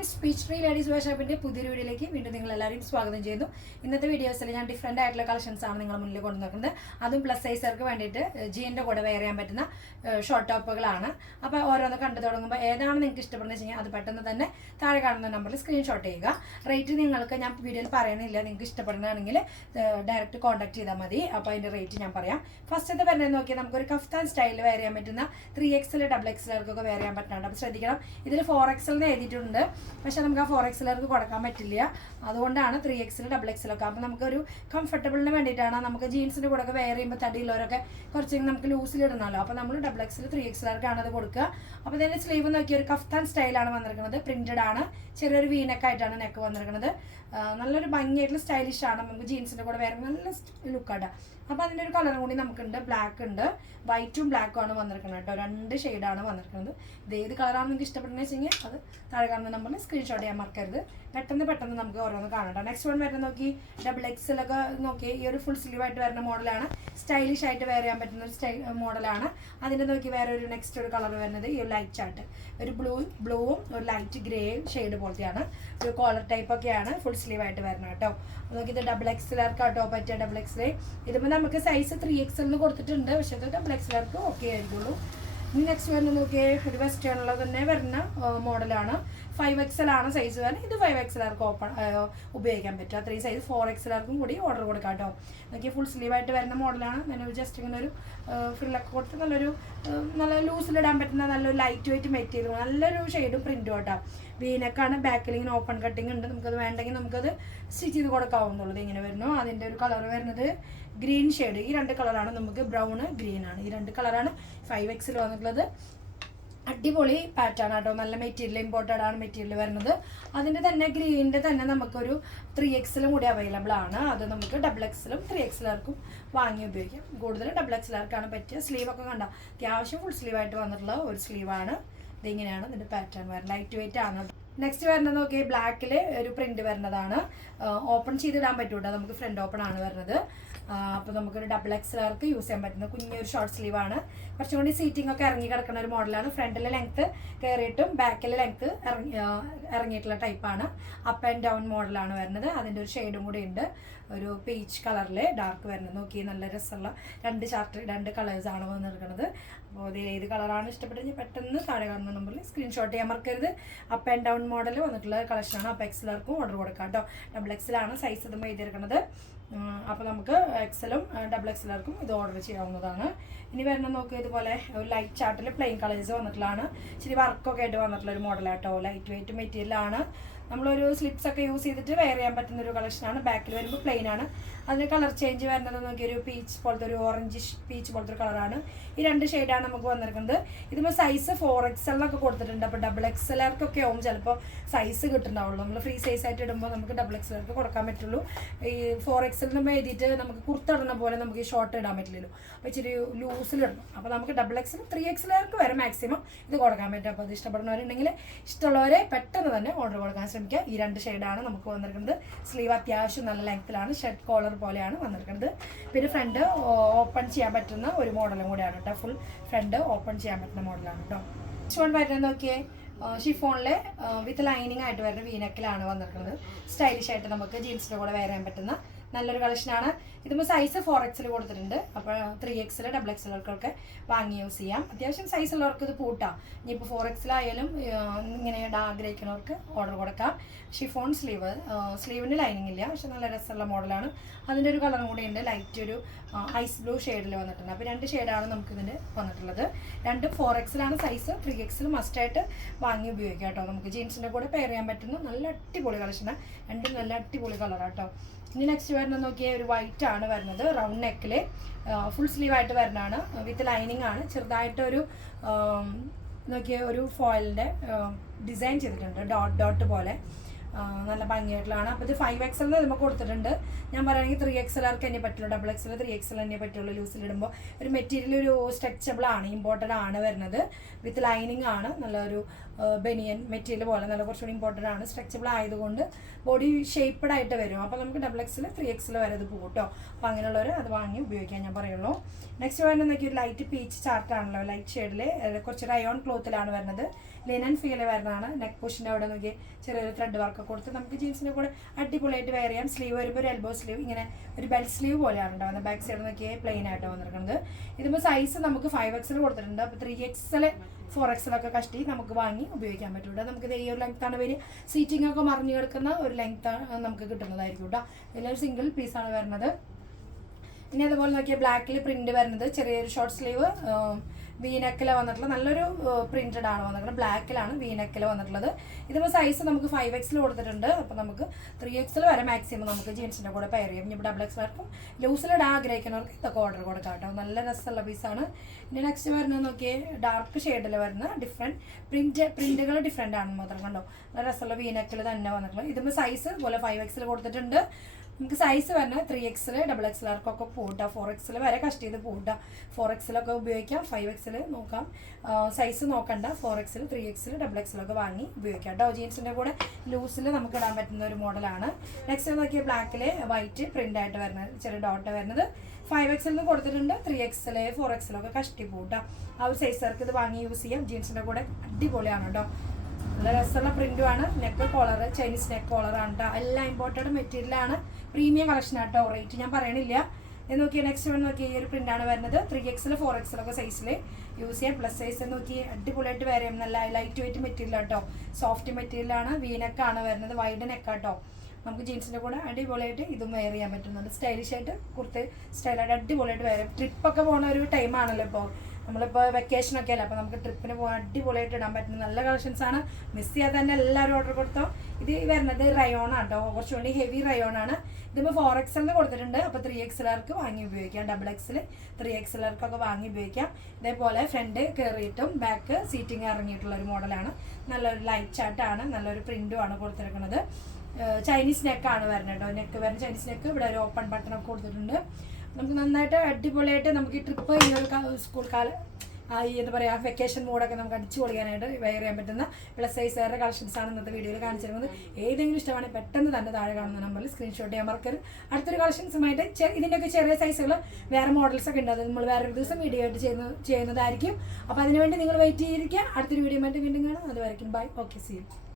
Friends peach tree ladies വേഷപ്പിന്റെ പുതിയൊരു വീഡിയോയിലേക്ക് വീണ്ടും നിങ്ങൾ എല്ലാവരെയും സ്വാഗതം ചെയ്യുന്നു. ഇന്നത്തെ വീഡിയോസിൽ ഞാൻ ഡിഫറെന്റ് ആയിട്ടുള്ള കളക്ഷൻസ് ആണ് നിങ്ങളുടെ മുന്നിൽ കൊണ്ടുവന്നിരിക്കുന്നത് അതും പ്ലസ് സൈസർക്ക് വേണ്ടിയിട്ട് ജീന്റെ കൂടെ വെയർ ചെയ്യാൻ പറ്റുന്ന ഷോർട്ട് ടോപ്പുകളാണ് അപ്പോൾ ഓരോന്ന് കണ്ടു തുടങ്ങുമ്പോൾ ഏതാണ് നിങ്ങൾക്ക് ഇഷ്ടപ്പെടുന്നത് വെച്ച് കഴിഞ്ഞാൽ അത് പെട്ടെന്ന് തന്നെ താഴെ കാണുന്ന നമ്പറിൽ സ്ക്രീൻഷോട്ട് ചെയ്യുക. റേറ്റ് നിങ്ങൾക്ക് ഞാൻ വീഡിയോയിൽ പറയുന്നില്ല നിങ്ങൾക്ക് ഇഷ്ടപ്പെടുന്നതാണെങ്കിൽ ഡയറക്റ്റ് കോൺടാക്ട് ചെയ്താൽ മതി. അപ്പോൾ അതിന്റെ റേറ്റ് ഞാൻ പറയാം. ഫസ്റ്റത്തെ വരുന്നത് നോക്കിയാൽ നമുക്കൊരു കഫ്താൻ സ്റ്റൈൽ വെയർ ചെയ്യാൻ പറ്റുന്ന ത്രീ എക്സൽ ഡബിൾ എക്സലുകൾക്കൊക്കെ വെയർ ചെയ്യാൻ പറ്റുന്നുണ്ട് അപ്പോൾ ശ്രദ്ധിക്കണം. ഇതിൽ ഫോർ എക്സൽ എന്ന് എഴുതിയിട്ടുണ്ട്. പക്ഷേ നമുക്ക് ആ ഫോർ എക്സിലർക്ക് കൊടുക്കാൻ പറ്റില്ല. അതുകൊണ്ടാണ് ത്രീ എക്സിൽ ഡബിൾ എക്സിലൊക്കെ അപ്പോൾ നമുക്കൊരു കംഫർട്ടബിളിന് വേണ്ടിയിട്ടാണ് നമുക്ക് ജീൻസിന്റെ കൂടെ ഒക്കെ വെയർ ചെയ്യുമ്പോൾ തടിയുള്ളവരൊക്കെ കുറച്ച് നമുക്ക് ലൂസിലിടണമല്ലോ അപ്പോൾ നമ്മൾ ഡബിൾ എക്സിൽ ത്രീ എക്സിലർക്കാണ് അത് കൊടുക്കുക. അപ്പോൾ ഇതിന്റെ സ്ലീവ് നോക്കിയ ഒരു കഫ്താൻ സ്റ്റൈലാണ് വന്നിരിക്കുന്നത്. പ്രിന്റഡ് ആണ്. ചെറിയൊരു വീനൊക്കെ ആയിട്ടാണ് നെക്ക് വന്നിരിക്കുന്നത്. നല്ലൊരു ഭംഗിയായിട്ടുള്ള സ്റ്റൈലിഷ് ആണ് നമുക്ക് ജീൻസിന്റെ കൂടെ വേറെ നല്ല ലുക്കാട്ടാണ് അപ്പോൾ അതിന്റെ ഒരു കളർ കൂടി നമുക്കുണ്ട്. ബ്ലാക്ക് ഉണ്ട്. വൈറ്റും ബ്ലാക്കും ആണ് വന്നിരിക്കുന്നത് കേട്ടോ. രണ്ട് ഷെയ്ഡാണ് വന്നിരിക്കുന്നത്. ഇത് ഏത് കളറാണ് നിങ്ങൾക്ക് ഇഷ്ടപ്പെടുന്നത് വെച്ചെങ്കിൽ അത് താഴെ കാണുന്ന നമ്പറിൽ സ്ക്രീൻഷോട്ട് ചെയ്യാൻ മറക്കരുത്. പെട്ടെന്ന് പെട്ടെന്ന് നമുക്ക് ഓരോന്ന് കാണാം നെക്സ്റ്റ് വൺ വരുന്ന നോക്കി. ഡബിൾ എക്സിലൊക്കെ നോക്കി. ഈ ഒരു ഫുൾ സ്ലീവ് ആയിട്ട് വരുന്ന മോഡലാണ് സ്റ്റൈലിഷ് ആയിട്ട് വെയർ ചെയ്യാൻ പറ്റുന്ന ഒരു സ്റ്റൈൽ മോഡലാണ് അതിന്റെ നോക്കി വേറെ ഒരു നെക്സ്റ്റ് ഒരു കളർ വരുന്നത് ഈ ലൈറ്റ് ചാർട്ട് ഒരു ബ്ലൂ ബ്ലൂവും ഒരു ലൈറ്റ് ഗ്രേ ഷെയ്ഡ് പോലത്തെയാണ്. ഒരു കോളർ ടൈപ്പ് ഒക്കെയാണ് ഫുൾ സ്ലീവ് ആയിട്ട് വരുന്നത് കേട്ടോ നോക്കി ഇത് ഡബിൾ എക്സിലാർക്ക് കേട്ടോ പറ്റിയ ഡബിൾ എക്സിലെ ഇതിപ്പോൾ നമുക്ക് സൈസ് ത്രീ എക്സലിന് കൊടുത്തിട്ടുണ്ട്. പക്ഷേ ഇത് ഡബിൾ എക്സിലാർക്ക് ഓക്കെ ആയിരിക്കുള്ളൂ. നെക്സ്റ്റ് വരുന്നത് നോക്കിയേ ഒരു വെസ്റ്റേണിൽ തന്നെ വരുന്ന മോഡലാണ് ഫൈവ് എക്സൽ ആണ് സൈസ് വരുന്നത് ഇത് ഫൈവ് ആർക്കും ഓപ്പൺ ഉപയോഗിക്കാൻ പറ്റും. അത്രയും സൈസ് ഫോർ എക്സലാർക്കും കൂടി ഓർഡർ കൊടുക്കാം കേട്ടോ നോക്കിയാൽ ഫുൾ സ്ലീവ് ആയിട്ട് വരുന്ന മോഡലാണ് ഞാൻ ജസ്റ്റ് ഇങ്ങനെ ഒരു ഫ്രില്ലൊക്കെ കൊടുത്ത് നല്ലൊരു നല്ല ലൂസിലിടാൻ പറ്റുന്ന നല്ലൊരു ലൈറ്റ് വെയിറ്റ് മെറ്റീരിയൽ നല്ലൊരു ഷെയ്ഡും പ്രിന്റും കേട്ടോ വീനക്കാണ് ബാക്കിൽ ഇങ്ങനെ ഓപ്പൺ കട്ടിങ് ഉണ്ട്. നമുക്കത് വേണ്ടെങ്കിൽ നമുക്കത് സ്റ്റിച്ച് ചെയ്ത് കൊടുക്കാവുന്നുള്ളൂ ഇത് ഇങ്ങനെ വരുന്നു? അതിന്റെ ഒരു കളർ വരുന്നത് ഗ്രീൻ ഷെയ്ഡ് ഈ രണ്ട് കളറാണ് നമുക്ക് ബ്രൗൺ ഗ്രീൻ ആണ്. ഈ രണ്ട് കളറാണ് ഫൈവ് എക്സിൽ വന്നിട്ടുള്ളത്. അടിപൊളി പാറ്റേൺ ആട്ടോ. നല്ല മെറ്റീരിയൽ ഇമ്പോർട്ടഡ് ആണ് മെറ്റീരിയൽ വരുന്നത്. അതിന്റെ തന്നെ ഗ്രീനിന്റെ തന്നെ നമുക്കൊരു ത്രീ എക്സിലും കൂടി അവൈലബിൾ ആണ്. അത് നമുക്ക് ഡബിൾ എക്സിലും ത്രീ എക്സിലാർക്കും വാങ്ങി ഉപയോഗിക്കാം. കൂടുതലും ഡബിൾ എക്സിലാർക്കാണ് പറ്റിയ സ്ലീവൊക്കെ കണ്ട? അത്യാവശ്യം ഫുൾ സ്ലീവ് ആയിട്ട് വന്നിട്ടുള്ള ഒരു സ്ലീവാണ് ഇതിങ്ങനെയാണ് ഇതിന്റെ പാറ്റേൺ വരുന്നത്. ലൈറ്റ് വെയിറ്റ് ആണ്. നെക്സ്റ്റ് വരുന്നത് നോക്കി ബ്ലാക്കിൽ ഒരു പ്രിന്റ് വരുന്നതാണ്. ഓപ്പൺ ചെയ്തിടാൻ പറ്റൂട്ടോ? നമുക്ക് ഫ്രണ്ട് ഓപ്പൺ ആണ് വരുന്നത്. അപ്പോൾ നമുക്കൊരു ഡബിൾ എക്സലർക്ക് യൂസ് ചെയ്യാൻ പറ്റുന്ന കുഞ്ഞൊരു ഷോർട്ട് സ്ലീവ് ആണ്. കുറച്ചും കൂടി സീറ്റിംഗ് ഒക്കെ ഇറങ്ങി കിടക്കുന്ന ഒരു മോഡലാണ് ഫ്രണ്ടിലെ ലെങ്ത് കയറിയിട്ടും ബാക്കിലെ ലെങ്ത് ഇറങ്ങി ഇറങ്ങിയിട്ടുള്ള ടൈപ്പാണ് അപ്പ് ആൻഡ് ഡൗൺ മോഡലാണ് വരുന്നത്. അതിന്റെ ഒരു ഷെയ്ഡും കൂടി ഉണ്ട്. ഒരു പീച്ച് കളറിലെ ഡാർക്ക് വരുന്നത്. നോക്കി നല്ല രസമുള്ള രണ്ട് ചാർട്ട് രണ്ട് കളേഴ്സ് ആണ് വന്നിരിക്കുന്നത്. അപ്പോൾ ഇതിൽ ഏത് കളറാണ് ഇഷ്ടപ്പെട്ടെങ്കിൽ പെട്ടെന്ന് താഴെ കാണുന്ന നമ്പറിൽ സ്ക്രീൻഷോട്ട് ചെയ്യാൻ മറക്കരുത്. അപ്പ് ആൻഡ് ഡൗൺ മോഡൽ വന്നിട്ടുള്ള കളക്ഷനാണ് അപ്പോൾ എക്സലർക്കും ഓർഡർ കൊടുക്കാം കേട്ടോ. ഡബിൾ എക്സിലാണ് സൈസ് ഇതും എഴുതിയിരിക്കുന്നത്. അപ്പോൾ നമുക്ക് എക്സലും ഡബിൾ എക്സലർക്കും ഇത് ഓർഡർ ചെയ്യാവുന്നതാണ്. ഇനി വരുന്ന നോക്കുക ഇതുപോലെ ഒരു ലൈറ്റ് ചാർട്ടിൽ പ്ലെയിൻ കളേഴ്സ് വന്നിട്ടുള്ളതാണ്. ഇച്ചിരി വർക്കൊക്കെ ആയിട്ട് വന്നിട്ടുള്ള ഒരു മോഡലാട്ടോ ലൈറ്റ് വെയിറ്റ് മെറ്റീരിയലാണ് നമ്മളൊരു സ്ലിപ്സ് ഒക്കെ യൂസ് ചെയ്തിട്ട് വെയർ ചെയ്യാൻ പറ്റുന്ന ഒരു കളക്ഷനാണ് ബാക്കിൽ വരുമ്പോൾ പ്ലെയിൻ ആണ്. അതിന് കളർ ചേഞ്ച് വരുന്നത് നോക്കിയൊരു പീച്ച് പോലത്തെ ഒരു ഓറഞ്ച് പീച്ച് പോലത്തെ ഒരു കളറാണ് ഈ രണ്ട് ഷെയ്ഡാണ് നമുക്ക് വന്നിരിക്കുന്നത്. ഇതിപ്പോൾ സൈസ് ഫോർ എക്സ് എല്ലൊക്കെ കൊടുത്തിട്ടുണ്ട്. അപ്പോൾ ഡബിൾ എക്സ് എല്ലാവർക്കൊക്കെ ആവും ചിലപ്പോൾ സൈസ് കിട്ടുന്നുണ്ടാവുള്ളൂ. നമ്മൾ ഫ്രീ സൈസ് ആയിട്ട് ഇടുമ്പോൾ നമുക്ക് ഡബിൾ എക്സ് എക്സലർക്ക് കൊടുക്കാൻ പറ്റുള്ളൂ. ഈ ഫോർ എക്സ് എല്ലിന് എഴുതിയിട്ട് നമുക്ക് കുർത്തിടുന്ന പോലെ നമുക്ക് ഷോർട്ട് ഇടാൻ പറ്റില്ലല്ലോ. അപ്പോൾ ഇച്ചിരി ലൂസിലിടണം അപ്പോൾ നമുക്ക് ഡബിൾ എക്സ് ത്രീ എക്സലർക്ക് വരെ മാക്സിമം ഇത് കൊടുക്കാൻ പറ്റും. അപ്പോൾ അത് ഇഷ്ടപ്പെടുന്നവരുണ്ടെങ്കിൽ ഇഷ്ടമുള്ളവരെ പെട്ടെന്ന് തന്നെ ഓർഡർ കൊടുക്കാൻ ശ്രമിക്കുക ഈ രണ്ട് ഷെയ്ഡാണ് നമുക്ക് വന്നിരിക്കുന്നത്. സ്ലീവ് അത്യാവശ്യം നല്ല ലെങ്ത്തിലാണ് ഷർട്ട് കോളർ പോലെയാണ് വന്നിരിക്കുന്നത്. പിന്നെ ഫ്രണ്ട് ഓപ്പൺ ചെയ്യാൻ പറ്റുന്ന ഒരു മോഡലും കൂടിയാണ് കേട്ടോ ഫുൾ ഫ്രണ്ട് ഓപ്പൺ ചെയ്യാൻ പറ്റുന്ന മോഡലാണ് കേട്ടോ നെക്സ്റ്റ് വരുന്നത് നോക്കിയേ. ഷിഫോണിലെ വിത്ത് ലൈനിങ് ആയിട്ട് വരുന്ന വീനക്കിലാണ് വന്നിരിക്കുന്നത്. സ്റ്റൈലിഷ് ആയിട്ട് നമുക്ക് ജീൻസിന്റെ കൂടെ വരാൻ പറ്റുന്ന നല്ലൊരു കളക്ഷനാണ് ഇതിപ്പോൾ സൈസ് ഫോർ എക്സിൽ കൊടുത്തിട്ടുണ്ട്. അപ്പോൾ ത്രീ എക്സിൽ ഡബിൾ എക്സിലൊക്കെ വാങ്ങി യൂസ് ചെയ്യാം. അത്യാവശ്യം സൈസ് ഉള്ളവർക്ക് ഇത് പൂട്ടാം. ഇനിയിപ്പോൾ ഫോർ എക്സിലായാലും ഇങ്ങനെ ആഗ്രഹിക്കുന്നവർക്ക് ഓർഡർ കൊടുക്കാം. ഷിഫോൺ സ്ലീവ് സ്ലീവിന് ലൈനിങ് ഇല്ല. പക്ഷെ നല്ല രസമുള്ള മോഡലാണ് അതിന്റെ ഒരു കളറും കൂടി ഉണ്ട്. ലൈറ്റ് ഒരു ഐസ് ബ്ലൂ ഷെയ്ഡിൽ വന്നിട്ടുണ്ട്. അപ്പോൾ രണ്ട് ഷെയ്ഡാണ് നമുക്ക് ഇതിന്റെ വന്നിട്ടുള്ളത്. രണ്ടും ഫോർ എക്സിലാണ് സൈസ് ത്രീ എക്സിൽ മസ്റ്റായിട്ട് വാങ്ങി ഉപയോഗിക്കാം കേട്ടോ. നമുക്ക് ജീൻസിന്റെ കൂടെ പെയർ ചെയ്യാൻ പറ്റുന്ന നല്ല അടിപൊളി കളക്ഷനാണ് രണ്ടും നല്ല അടിപൊളി കളറാട്ടോ ഇനി നെക്സ്റ്റ് വരുന്നത് നോക്കിയാൽ ഒരു വൈറ്റ് ആണ് വരുന്നത്. റൗണ്ട് നെക്കിൽ ഫുൾ സ്ലീവ് ആയിട്ട് വരുന്നതാണ്. വിത്ത് ലൈനിങ് ആണ്. ചെറുതായിട്ടൊരു നോക്കിയ ഒരു ഫോയിലിന്റെ ഡിസൈൻ ചെയ്തിട്ടുണ്ട്. ഡോട്ട് ഡോട്ട് പോലെ. നല്ല ഭംഗിയായിട്ടുള്ളതാണ്. അപ്പോൾ ഇത് ഫൈവ് എക്സൽ നമുക്ക് കൊടുത്തിട്ടുണ്ട്. ഞാൻ പറയുകയാണെങ്കിൽ ത്രീ എക്സൽ ആർക്ക് തന്നെ പറ്റുള്ളൂ. ഡബിൾ എക്സൽ ത്രീ എക്സൽ തന്നെ പറ്റുള്ളൂ ലൂസിലിടുമ്പോൾ ഒരു മെറ്റീരിയൽ ഒരു സ്ട്രെച്ചബിൾ ആണ് ഇമ്പോർട്ടന്റ് ആണ് വരുന്നത്. വിത്ത് ലൈനിങ് ആണ് നല്ലൊരു ബനിയൻ മെറ്റീരിയൽ പോലെ നല്ല കുറച്ചുകൂടി ഇമ്പോർട്ടന്റ് ആണ്. സ്ട്രെച്ചബിൾ ആയതുകൊണ്ട് ബോഡി ഷേപ്പ്ഡ് ആയിട്ട് വരും. അപ്പോൾ നമുക്ക് ഡബിൾ എക്സൽ ത്രീ എക്സൽ വരെ അത് പോകും കേട്ടോ അപ്പോൾ അങ്ങനെയുള്ളവർ അത് വാങ്ങി ഉപയോഗിക്കാൻ ഞാൻ പറയുള്ളൂ. നെക്സ്റ്റ് വരുന്നത് നോക്കി ഒരു ലൈറ്റ് പീച്ച് ചാർട്ടാണല്ലോ ലൈറ്റ് ഷെയ്ഡിൽ കുറച്ച് റയോൺ ക്ലോത്തിലാണ് വരുന്നത്. ലിനൻ ഫീൽ വരുന്നതാണ്. നെക്ക് പുഷിന്റെ അവിടെ നോക്കി ചെറിയൊരു ത്രെഡ് വർക്ക് കൊടുത്ത് നമുക്ക് ജീൻസിന്റെ കൂടെ അടിപൊളിയായിട്ട് വെയർ ചെയ്യാം. സ്ലീവ് വരുമ്പോൾ ഒരു എൽബോ സ്ലീവ് ഇങ്ങനെ ഒരു ബെൽറ്റ് സ്ലീവ് പോലെയാണ് ഉണ്ടാവുന്നത് ബാക്ക് സൈഡ് നോക്കിയാൽ പ്ലെയിൻ ആയിട്ട് വന്നിരിക്കുന്നത് ഇതിപ്പോൾ സൈസ് നമുക്ക് ഫൈവ് എക്സൽ കൊടുത്തിട്ടുണ്ട്. അപ്പോൾ ത്രീ എക്സൽ ഫോർ എക്സലൊക്കെ കഷ്ടി നമുക്ക് വാങ്ങി ഉപയോഗിക്കാൻ പറ്റും നമുക്ക് ഇത് ഈ ഒരു ലെങ്ത്താണ് വരിക സീറ്റിംഗ് ഒക്കെ മറിഞ്ഞു കിടക്കുന്ന ഒരു ലെങ്ത് നമുക്ക് കിട്ടുന്നതായിരിക്കും കേട്ടോ ഇതിലൊരു സിംഗിൾ പീസാണ് വരുന്നത്. ഇനി അതുപോലെ നോക്കിയാൽ ബ്ലാക്കിൽ പ്രിന്റ് വരുന്നത്. ചെറിയൊരു ഷോർട്ട് സ്ലീവ് വീനക്കിൽ വന്നിട്ടുള്ള നല്ലൊരു പ്രിന്റഡ് ആണ് വന്നിട്ടുള്ളത് ബ്ലാക്കിലാണ് വീനക്കിൽ വന്നിട്ടുള്ളത്. ഇതിപ്പോൾ സൈസ് നമുക്ക് ഫൈവ് എക്സിൽ കൊടുത്തിട്ടുണ്ട്. അപ്പോൾ നമുക്ക് ത്രീ എക്സിൽ വരെ മാക്സിമം നമുക്ക് ജീൻസിന്റെ കൂടെ പെയർ ചെയ്യാം. ഇനി ഡബിൾ എക്സ് വർക്കും ലൂസിലിടാൻ ആഗ്രഹിക്കുന്നവർക്ക് ഇതൊക്കെ ഓർഡർ കൊടുക്കാം കേട്ടോ. നല്ല രസമുള്ള പീസാണ് ഇനി നെക്സ്റ്റ് വരുന്നത് നോക്കിയേ ഡാർക്ക് ഷെയ്ഡിൽ വരുന്ന ഡിഫറെന്റ് പ്രിന്റ് പ്രിന്റുകൾ ഡിഫറെന്റ് ആണെന്ന് മാത്രം കണ്ടോ. നല്ല രസമുള്ള വീനക്കിൽ തന്നെ വന്നിട്ടുള്ളത്. ഇതിപ്പോൾ സൈസ് പോലെ ഫൈവ് എക്സിൽ കൊടുത്തിട്ടുണ്ട്. നമുക്ക് സൈസ് വരുന്നത് ത്രീ എക്സിൽ ഡബിൾ എക്സിലാർക്കൊക്കെ പോട്ടാ. ഫോർ എക്സിൽ വരെ കഷ്ട് ചെയ്ത് പോട്ടാ. ഫോർ എക്സിലൊക്കെ ഉപയോഗിക്കാം ഫൈവ് എക്സിൽ നോക്കാം. സൈസ് നോക്കണ്ട. ഫോർ എക്സിൽ ത്രീ എക്സിൽ ഡബിൾ എക്സിലൊക്കെ വാങ്ങി ഉപയോഗിക്കാം കേട്ടോ ജീൻസിന്റെ കൂടെ ലൂസിൽ നമുക്ക് ഇടാൻ പറ്റുന്ന ഒരു മോഡലാണ് നെക്സ്റ്റ് നോക്കിയ ബ്ലാക്കിൽ വൈറ്റ് പ്രിന്റ് ആയിട്ട് വരുന്നത് ചെറിയ ഡോട്ട് വരുന്നത്. ഫൈവ് എക്സിൽ നിന്ന് കൊടുത്തിട്ടുണ്ട്. ത്രീ എക്സിൽ ഫോർ എക്സിലൊക്കെ കഷ്ടി പോട്ടാ. ആ ഒരു സൈസുകാർക്ക് ഇത് വാങ്ങി യൂസ് ചെയ്യാം. ജീൻസിന്റെ കൂടെ അടിപൊളിയാണ് കേട്ടോ നല്ല രസമുള്ള പ്രിന്റുമാണ് നെക്ക് കോളർ ചൈനീസ് നെക്ക് കോളറാണ് കേട്ടോ എല്ലാം ഇമ്പോർട്ടഡ് മെറ്റീരിയലാണ് പ്രീമിയം കളക്ഷൻ ആട്ടോ റേറ്റ് ഞാൻ പറയണില്ല. നോക്കിയാൽ നെക്സ്റ്റ് വൺ നോക്കി ഈ ഒരു പ്രിന്റാണ് വരുന്നത്. ത്രീ എക്സിൽ ഫോർ എക്സിലൊക്കെ സൈസിൽ യൂസ് ചെയ്യാം. പ്ലസ് സൈസ് നോക്കി അടിപൊളിയായിട്ട് വരെയും നല്ല ലൈറ്റ് വെയിറ്റ് മെറ്റീരിയൽ ആട്ടോ. സോഫ്റ്റ് മെറ്റീരിയൽ ആണ്. മെറ്റീരിയലാണ് വീനക്കാണ് വരുന്നത്. വൈഡ് നെക്ക് നെക്കാട്ടോ നമുക്ക് ജീൻസിന്റെ കൂടെ അടിപൊളിയായിട്ട് ഇതും വെയർ ചെയ്യാൻ പറ്റുന്നുണ്ട്. സ്റ്റൈലിഷ് ആയിട്ട് കുർത്തി സ്റ്റൈലായിട്ട് അടിപൊളിയായിട്ട് വെയർ ട്രിപ്പൊക്കെ പോകുന്ന ഒരു ടൈമാണല്ലോ ഇപ്പോൾ നമ്മളിപ്പോൾ വെക്കേഷൻ ഒക്കെ അല്ലേ അപ്പോൾ നമുക്ക് ട്രിപ്പിന് പോകാൻ അടിപൊളിയായിട്ട് ഇടാൻ പറ്റുന്ന നല്ല കളക്ഷൻസ് ആണ്. മിസ് ചെയ്യാതെ തന്നെ എല്ലാവരും ഓർഡർ കൊടുത്തോ. ഇത് വരുന്നത് റയോൺ ആണ് കേട്ടോ കുറച്ചുകൂടി ഹെവി റയോൺ ആണ്. ഇതിപ്പോൾ ഫോർ എക്സലിന് കൊടുത്തിട്ടുണ്ട്. അപ്പോൾ ത്രീ എക്സലുകാർക്ക് വാങ്ങി ഉപയോഗിക്കാം. ഡബിൾ എക്സൽ ത്രീ എക്സലുകാർക്കൊക്കെ വാങ്ങി ഉപയോഗിക്കാം. ഇതേപോലെ ഫ്രണ്ട് കയറിയിട്ടും ബാക്ക് സീറ്റിംഗ് ഇറങ്ങിയിട്ടുള്ള ഒരു മോഡലാണ് നല്ലൊരു ലൈറ്റ് ചാട്ടാണ് നല്ലൊരു പ്രിന്റും ആണ് കൊടുത്തിരിക്കുന്നത്. ചൈനീസ് നെക്കാണ് വരുന്നത് കേട്ടോ. നെക്ക് വരുന്ന ചൈനീസ് നെക്ക് ഇവിടെ ഒരു ഓപ്പൺ ബട്ടൺ ഒക്കെ കൊടുത്തിട്ടുണ്ട്. നമുക്ക് നന്നായിട്ട് അടിപൊളിയായിട്ട് നമുക്ക് ഈ ട്രിപ്പ് ഈ ഒരു സ്കൂൾ കാല ഈ എന്താ പറയുക വെക്കേഷൻ മൂഡൊക്കെ നമുക്ക് അടിച്ചു പൊളിക്കാനായിട്ട് വെയർ ചെയ്യാൻ പറ്റുന്ന പ്ലസ് സൈസ് കളക്ഷൻസ് ആണ് ഇന്നത്തെ വീഡിയോയിൽ കാണിച്ചിരുന്നത് ഏതെങ്കിലും ഇഷ്ടമാണെങ്കിൽ പെട്ടെന്ന് തന്നെ താഴെ കാണുന്ന നമ്പറിൽ സ്ക്രീൻഷോട്ട് ചെയ്യാൻ മറക്കരുത്. അടുത്തൊരു കളക്ഷൻസുമായിട്ട് ഇതിന്റെയൊക്കെ ചെറിയ സൈസുകൾ വേറെ മോഡൽസ് ഒക്കെ ഉണ്ട്. അത് നമ്മൾ ഒരു ദിവസം വീഡിയോ ആയിട്ട് ചെയ്യുന്ന ചെയ്യുന്നതായിരിക്കും. അപ്പോൾ അതിനുവേണ്ടി നിങ്ങൾ വെയിറ്റ് ചെയ്തിരിക്കുക. അടുത്തൊരു വീഡിയോ ആയിട്ട് വീണ്ടും കാണാം. അതുവരെയും ബൈ ഓക്കെ സീ യു